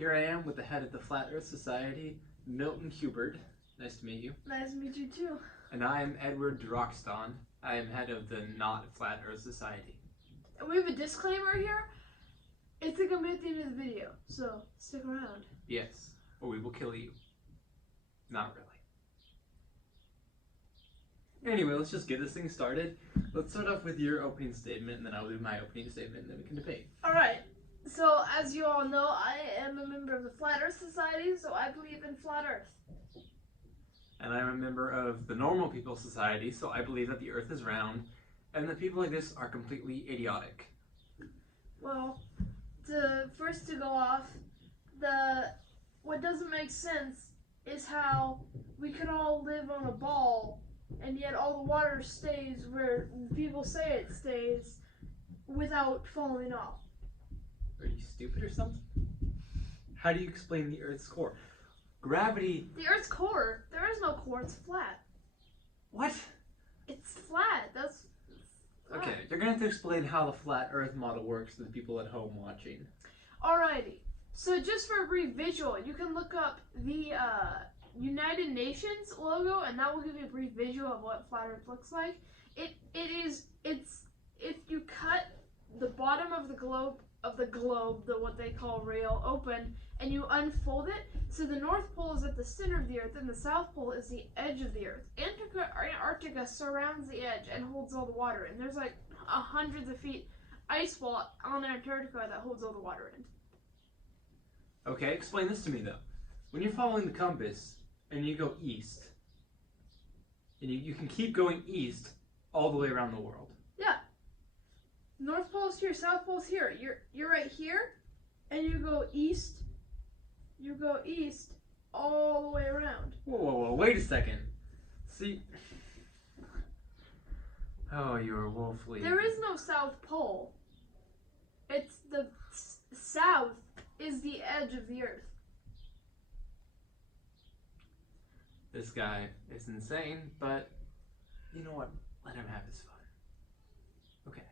Here I am with the head of the Flat Earth Society, Milton Hubert. Nice to meet you. Nice to meet you too. And I am Edward Droxton. I am head of the Not Flat Earth Society. And we have a disclaimer here. It's going to be at the end of the video, so stick around. Yes, or we will kill you. Not really. Anyway, let's just get this thing started. Let's start off with your opening statement, and then I'll do my opening statement, and then we can debate. Alright, so as you all know, I am a member of the Flat Earth Society, so I believe in Flat Earth. And I'm a member of the Normal People Society, so I believe that the Earth is round, and that people like this are completely idiotic. Well, first to go off, what doesn't make sense is how we could all live on a ball, and yet all the water stays where people say it stays without falling off. Are you stupid or something? How do you explain the Earth's core? Gravity... The Earth's core? There is no core, it's flat. What? It's flat, that's... flat. Okay, you're going to have to explain how the Flat Earth model works to the people at home watching. Alrighty, so just for a brief visual, you can look up the United Nations logo, and that will give you a brief visual of what Flat Earth looks like. It's if you cut the bottom of the globe, what they call rail, open, and you unfold it, so the North Pole is at the center of the Earth, and the South Pole is the edge of the Earth. Antarctica surrounds the edge and holds all the water, and there's like hundreds of feet ice wall on Antarctica that holds all the water in. Okay, explain this to me though. When you're following the compass and you go east, and you can keep going east all the way around the world. Yeah. North Pole's here, South Pole's here. You're right here, and you go east. You go east all the way around. Whoa, wait a second. See... Oh, you're woefully... There is no South Pole. It's the south is the edge of the Earth. This guy is insane, but you know what? Let him have his fun. Okay.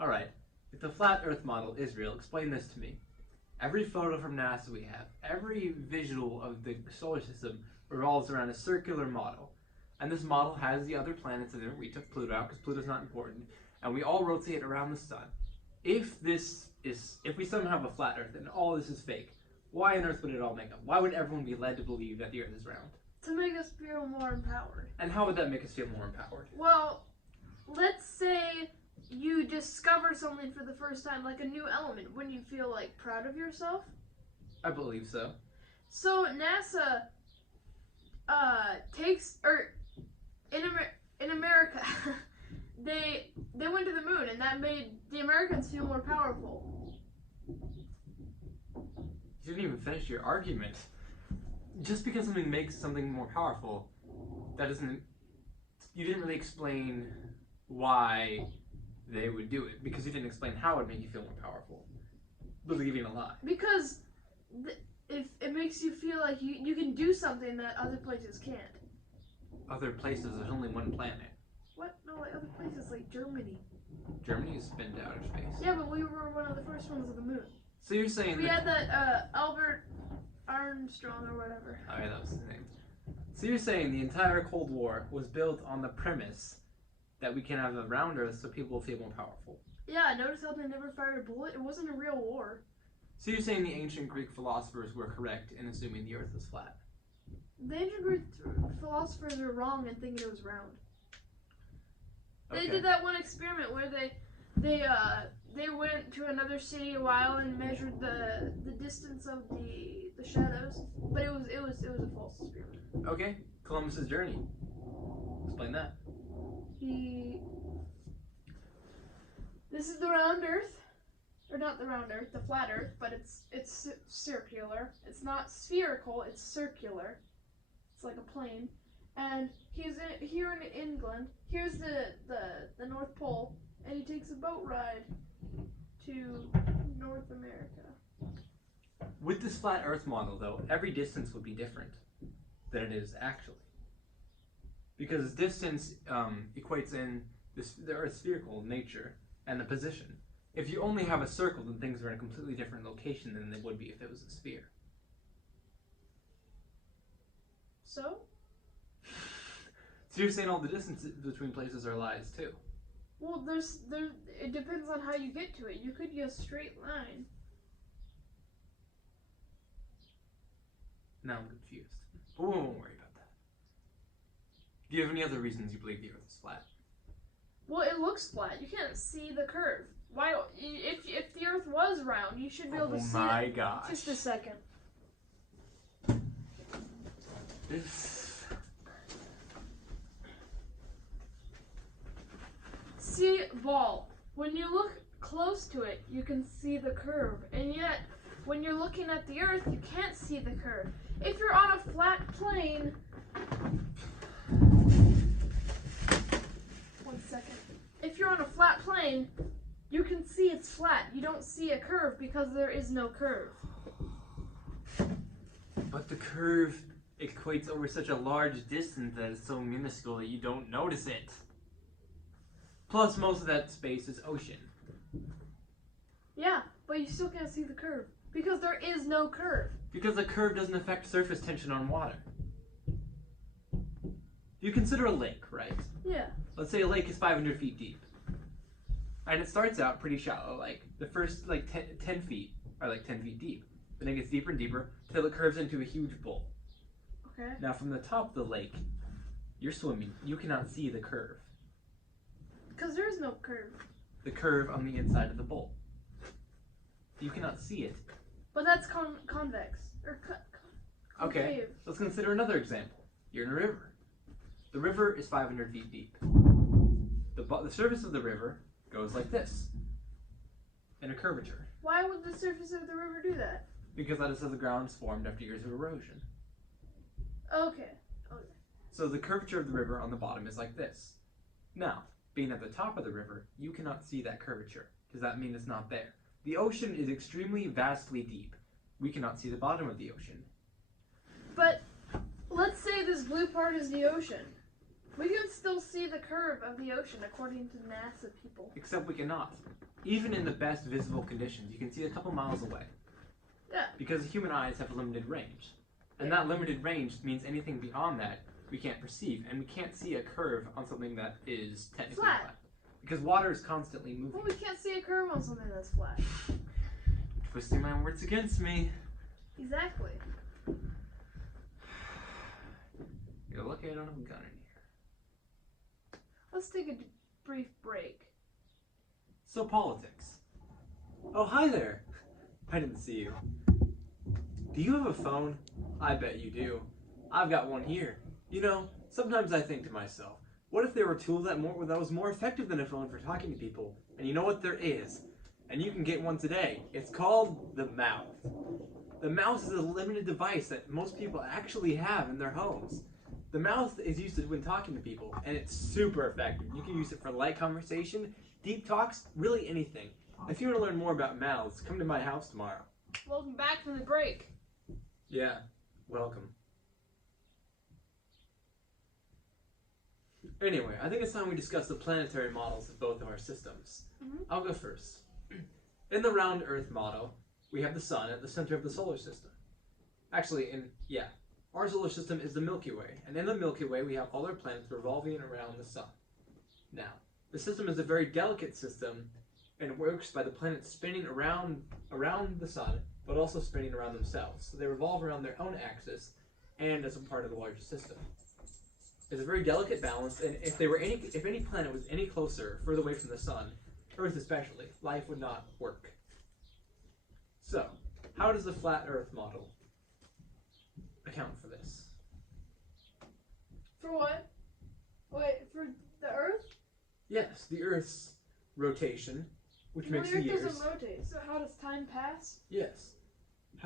Alright. If the Flat Earth model is real, explain this to me. Every photo from NASA we have, every visual of the solar system revolves around a circular model. And this model has the other planets in it. We took Pluto out because Pluto's not important. And we all rotate around the sun. If we somehow have a flat Earth and all this is fake, why on earth would it all make up? Why would everyone be led to believe that the Earth is round? To make us feel more empowered. And how would that make us feel more empowered? Well, let's say you discover something for the first time, like a new element. Wouldn't you feel like proud of yourself? I believe so. So NASA in America, they went to the moon, and that made the Americans feel more powerful. You didn't even finish your argument. Just because something makes something more powerful, that doesn't... You didn't really explain why they would do it, because you didn't explain how it would make you feel more powerful. Believing a lie. Because if it makes you feel like you can do something that other places can't. Other places, there's only one planet. What? No, like other places, like Germany. Germany's been to outer space. Yeah, but we were one of the first ones of the moon. So you're saying we had that Albert Armstrong or whatever. Oh yeah, that was his name. So you're saying the entire Cold War was built on the premise that we can have a round Earth so people will feel more powerful. Yeah, notice how they never fired a bullet? It wasn't a real war. So you're saying the ancient Greek philosophers were correct in assuming the Earth was flat? The ancient Greek philosophers are wrong in thinking it was round. Okay. They did that one experiment where they went to another city a while and measured the distance of the shadows, but it was a false experiment. Okay, Columbus's journey. Explain that. This is the round Earth, or not the round Earth, the flat Earth, but it's circular. It's not spherical. It's circular. It's like a plane. And he's here in England. Here's the North Pole, and he takes a boat ride to North America. With this flat Earth model, though, every distance would be different than it is actually. Because distance equates in the Earth's spherical nature and the position. If you only have a circle, then things are in a completely different location than they would be if it was a sphere. So? So you're saying all the distances between places are lies too? Well, it depends on how you get to it. You could go straight line. Now I'm confused. But we won't worry about that. Do you have any other reasons you believe the Earth is flat? Well, it looks flat. You can't see the curve. Why? If the Earth was round, you should be able to see it. Oh my gosh. Just a second. See, ball. When you look close to it, you can see the curve. And yet, when you're looking at the Earth, you can't see the curve. If you're on a flat plane... One second. If you're on a flat plane, you can see it's flat. You don't see a curve because there is no curve. But the curve equates over such a large distance that it's so minuscule that you don't notice it. Plus, most of that space is ocean. Yeah, but you still can't see the curve because there is no curve. Because the curve doesn't affect surface tension on water. You consider a lake, right? Yeah. Let's say a lake is 500 feet deep. And it starts out pretty shallow, like the first 10 feet are like 10 feet deep. Then it gets deeper and deeper till it curves into a huge bowl. Okay. Now from the top of the lake, you're swimming. You cannot see the curve. Because there is no curve. The curve on the inside of the bowl. You cannot see it. But that's convex. Or concave. Okay, let's consider another example. You're in a river. The river is 500 feet deep. The surface of the river goes like this, in a curvature. Why would the surface of the river do that? Because that is how the ground is formed after years of erosion. Okay. So the curvature of the river on the bottom is like this. Now, being at the top of the river, you cannot see that curvature. Does that mean it's not there? The ocean is extremely vastly deep. We cannot see the bottom of the ocean. But let's say this blue part is the ocean. We can still see the curve of the ocean according to NASA people. Except we cannot. Even in the best visible conditions, you can see a couple miles away. Yeah. Because human eyes have a limited range. And that limited range means anything beyond that we can't perceive. And we can't see a curve on something that is technically flat. Because water is constantly moving. Well, we can't see a curve on something that's flat. Twisting my words against me. Exactly. You're lucky I don't have a gun in here. Let's take a brief break. So politics. Oh, hi there. I didn't see you. Do you have a phone? I bet you do. I've got one here. You know, sometimes I think to myself, what if there were a tool that was more effective than a phone for talking to people? And you know what? There is. And you can get one today. It's called the mouse. The mouse is a limited device that most people actually have in their homes. The mouse is used when talking to people, and it's super effective. You can use it for light conversation, deep talks, really anything. If you want to learn more about mouths, come to my house tomorrow. Welcome back from the break. Yeah, welcome. Anyway, I think it's time we discuss the planetary models of both of our systems. I'll go first. In the round Earth model, we have the sun at the center of the solar system. Actually, our solar system is the Milky Way, and in the Milky Way we have all our planets revolving around the sun. Now, the system is a very delicate system, and it works by the planets spinning around the sun, but also spinning around themselves. So they revolve around their own axis, and as a part of the larger system. It's a very delicate balance, and if any planet was any closer, further away from the sun, Earth especially, life would not work. So, how does the flat Earth model account for this? For what? Wait, for the Earth? Yes, the Earth's rotation, which makes the Earth years. doesn't rotate, so how does time pass? Yes.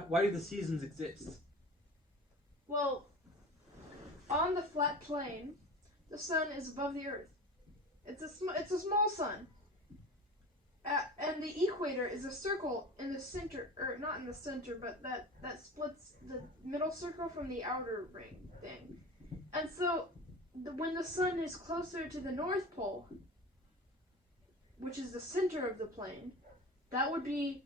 Why do the seasons exist? Well, on the flat plane, the sun is above the Earth. It's a small sun. And the equator is a circle in the center, or not in the center, but that splits the middle circle from the outer ring thing. And so, when the sun is closer to the North Pole, which is the center of the plane, that would be,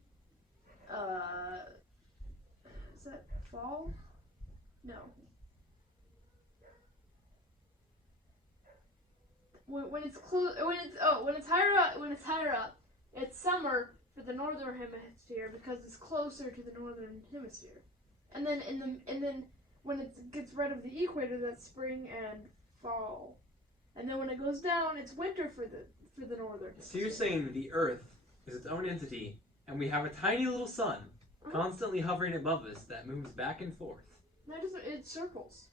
is that fall? No. when it's close, when it's higher up, it's summer for the northern hemisphere because it's closer to the northern hemisphere, and then when it gets right of the equator, that's spring and fall, and then when it goes down, it's winter for the northern hemisphere. So you're saying the Earth is its own entity, and we have a tiny little sun constantly hovering above us that moves back and forth. That doesn't. It circles.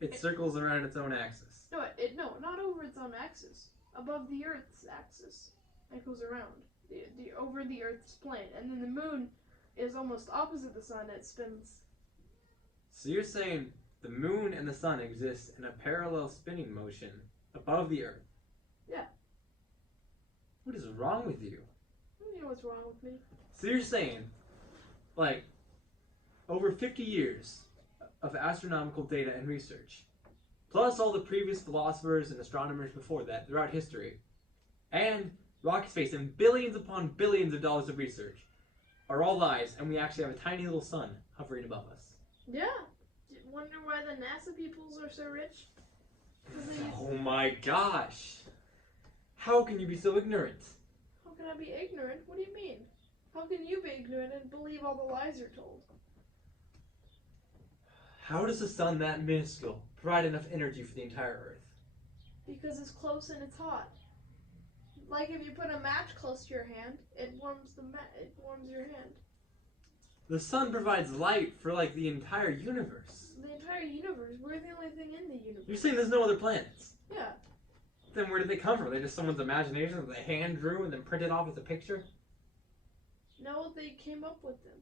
It circles around its own axis. No, not over its own axis. Above the Earth's axis, it goes around over the Earth's plane, and then the moon is almost opposite the sun. It spins. So you're saying the moon and the sun exist in a parallel spinning motion above the Earth? Yeah. What is wrong with you? You know what's wrong with me? So you're saying, like, over 50 years of astronomical data and research, plus all the previous philosophers and astronomers before that throughout history, and rocket space and billions upon billions of dollars of research, are all lies, and we actually have a tiny little sun hovering above us. Yeah. Wonder why the NASA peoples are so rich? Oh my gosh! How can you be so ignorant? How can I be ignorant? What do you mean? How can you be ignorant and believe all the lies you're told? How does a sun that minuscule provide enough energy for the entire Earth? Because it's close and it's hot. Like if you put a match close to your hand, it warms your hand. The sun provides light for like the entire universe. The entire universe. We're the only thing in the universe. You're saying there's no other planets? Yeah. Then where did they come from? They just someone's imagination that they hand drew and then printed off as a picture? No, they came up with them.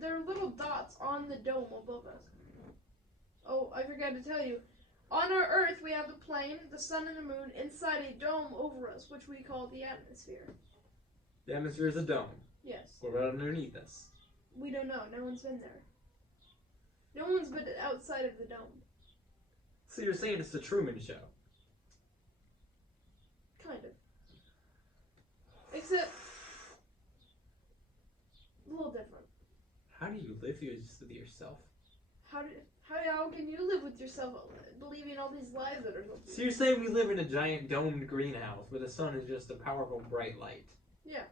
They're little dots on the dome above us. Oh, I forgot to tell you. On our Earth, we have the plane, the sun, and the moon inside a dome over us, which we call the atmosphere. The atmosphere is a dome. Yes. What about underneath us? We don't know. No one's been there. No one's been outside of the dome. So you're saying it's the Truman Show? Kind of. Except a little different. How do you live here just with yourself? How can you live with yourself believing all these lies that are told to you? So you're saying we live in a giant domed greenhouse where the sun is just a powerful bright light? Yeah.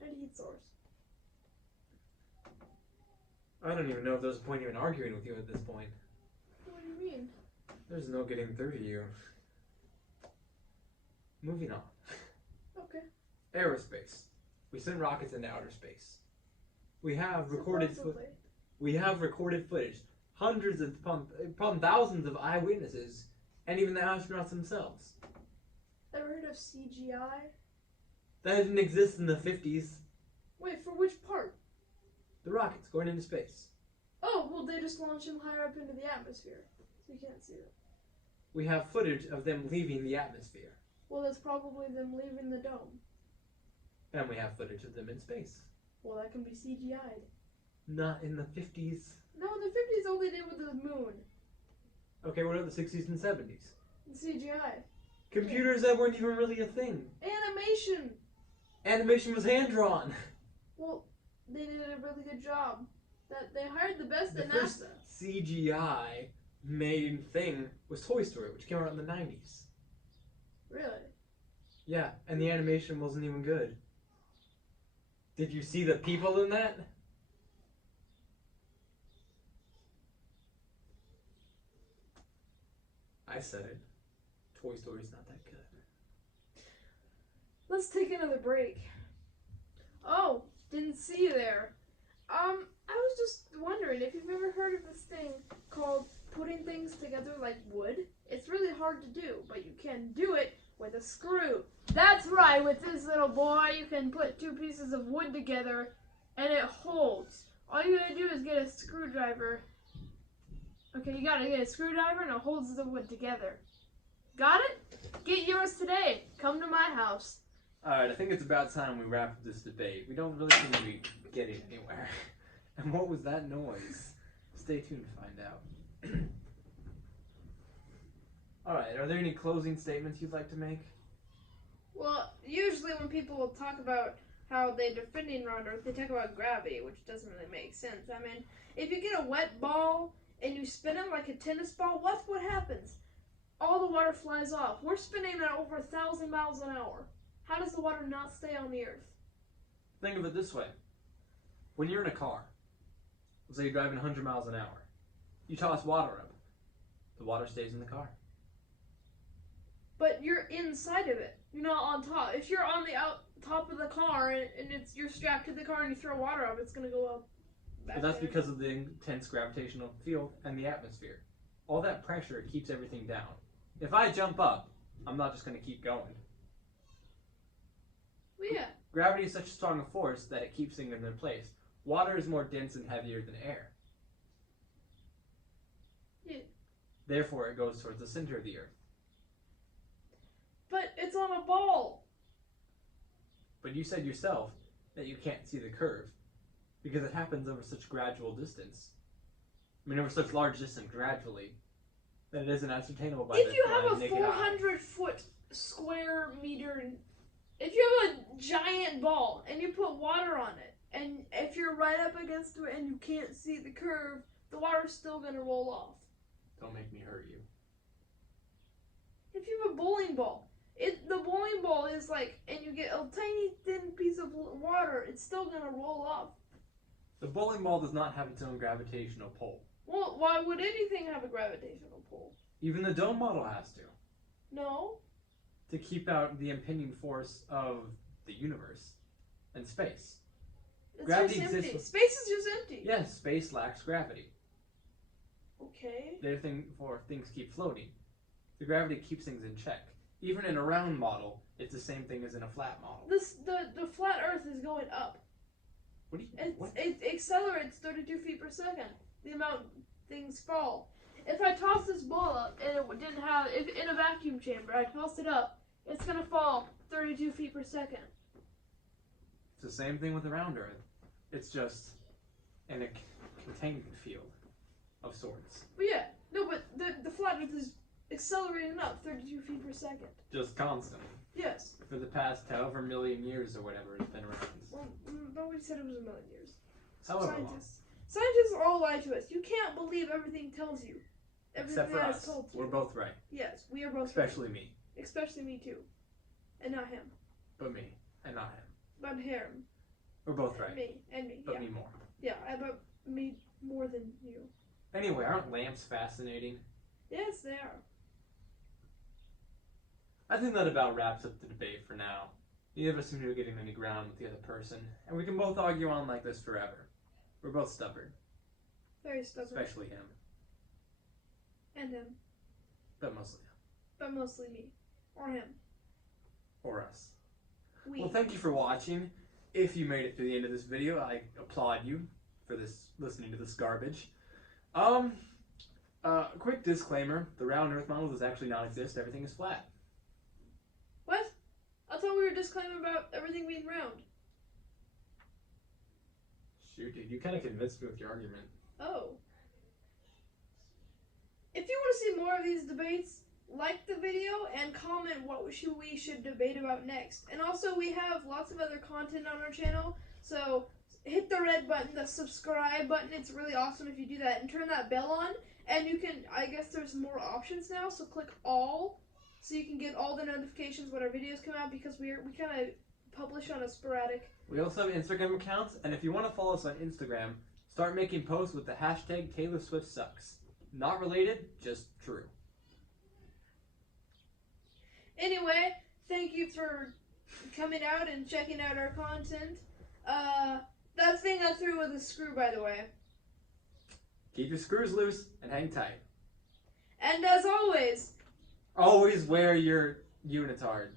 And heat source. I don't even know if there's a point even arguing with you at this point. What do you mean? There's no getting through to you. Moving on. Okay. Aerospace. We send rockets into outer space. We have recorded footage. Hundreds upon thousands of eyewitnesses, and even the astronauts themselves. Ever heard of CGI? That didn't exist in the 50s. Wait, for which part? The rockets going into space. Oh, well, they just launched them higher up into the atmosphere, so you can't see them. We have footage of them leaving the atmosphere. Well, that's probably them leaving the dome. And we have footage of them in space. Well, that can be CGI'd. Not in the 50s. No, the 50s all they did with the moon. Okay, what about the 60s and 70s? CGI. Computers that weren't even really a thing. Animation! Animation was hand-drawn. Well, they did a really good job. That they hired the best The at first NASA. CGI made thing was Toy Story, which came out in the 90s. Really? Yeah, and the animation wasn't even good. Did you see the people in that? I said it. Toy Story's not that good. Let's take another break. Oh, didn't see you there. I was just wondering if you've ever heard of this thing called putting things together like wood. It's really hard to do, but you can do it with a screw. That's right, with this little boy, you can put two pieces of wood together and it holds. All you gotta do is get a screwdriver. Okay, you gotta get a screwdriver and it holds the wood together. Got it? Get yours today. Come to my house. Alright, I think it's about time we wrap up this debate. We don't really seem to be getting anywhere. And what was that noise? Stay tuned to find out. Alright, are there any closing statements you'd like to make? Well, usually when people will talk about how they're defending around Earth, they talk about gravity, which doesn't really make sense. I mean, if you get a wet ball and you spin it like a tennis ball, what happens? all the water flies off. We're spinning at over 1,000 miles an hour. How does the water not stay on the Earth? Think of it this way. When you're in a car, let's say you're driving 100 miles an hour, you toss water up. The water stays in the car. But you're inside of it. You're not on top. If you're on the top of the car and you're strapped to the car and you throw water up, it's gonna go up. But that's because of the intense gravitational field and the atmosphere. All that pressure keeps everything down. If I jump up, I'm not just gonna keep going. Well, yeah. Gravity is such a strong force that it keeps things in place. Water is more dense and heavier than air. Yeah. Therefore, it goes towards the center of the Earth. But it's on a ball. But you said yourself that you can't see the curve because it happens over such gradual distance. I mean, over such large distance gradually that it isn't ascertainable by If the you have a naked eye. 400-foot square meter, if you have a giant ball and you put water on it, and if you're right up against it and you can't see the curve, the water's still gonna roll off. Don't make me hurt you. If you have a bowling ball, the bowling ball is like, and you get a tiny thin piece of water, it's still gonna roll off. The bowling ball does not have its own gravitational pull. Well, why would anything have a gravitational pull? Even the dome model has to. No. To keep out the impending force of the universe and space. It's Gravity just empty. exists- Space is just empty. Yes, space lacks gravity. Okay. Therefore, things keep floating. The gravity keeps things in check. Even in a round model, it's the same thing as in a flat model. The flat Earth is going up. What do you? What? It accelerates 32 feet per second. The amount things fall. If I toss this ball up and it didn't have, if in a vacuum chamber, I tossed it up, it's gonna fall 32 feet per second. It's the same thing with the round Earth. It's just in a containment field of sorts. But yeah, no, but the flat Earth is accelerating up 32 feet per second. Just constant. Yes. For the past however million years or whatever it's been around. Well, nobody said it was a million years. However long. Scientists all lie to us. You can't believe everything tells you. Everything Except for that is us. told to We're you. both right. Yes, we are both Especially me. right. Especially me too. And not him. But me. And not him. But him. We're both right. Me. And me. But yeah. me more. Yeah, but me more than you. Anyway, aren't lamps fascinating? Yes, they are. I think that about wraps up the debate for now. Neither of us seem to be getting any ground with the other person, and we can both argue on like this forever. We're both stubborn. Very stubborn. Especially him. And him. But mostly him. But mostly me. Or him. Or us. We. Well, thank you for watching. If you made it to the end of this video, I applaud you for listening to this garbage. Quick disclaimer, the round Earth model does actually not exist, everything is flat. What? I thought we were disclaiming about everything being round. Shoot, dude, you kind of convinced me with your argument. Oh. If you want to see more of these debates, like the video and comment what we should debate about next. And also, we have lots of other content on our channel, so hit the red button, the subscribe button. It's really awesome if you do that, and turn that bell on. And you can, I guess there's more options now, so click all, so you can get all the notifications when our videos come out, because we kind of publish on a sporadic. We also have Instagram accounts, and if you want to follow us on Instagram, start making posts with the hashtag Taylor Swift sucks. Not related, just true. Anyway, thank you for coming out and checking out our content. That thing I threw with a screw, by the way. Keep your screws loose and hang tight. And as always, Always wear your unitard.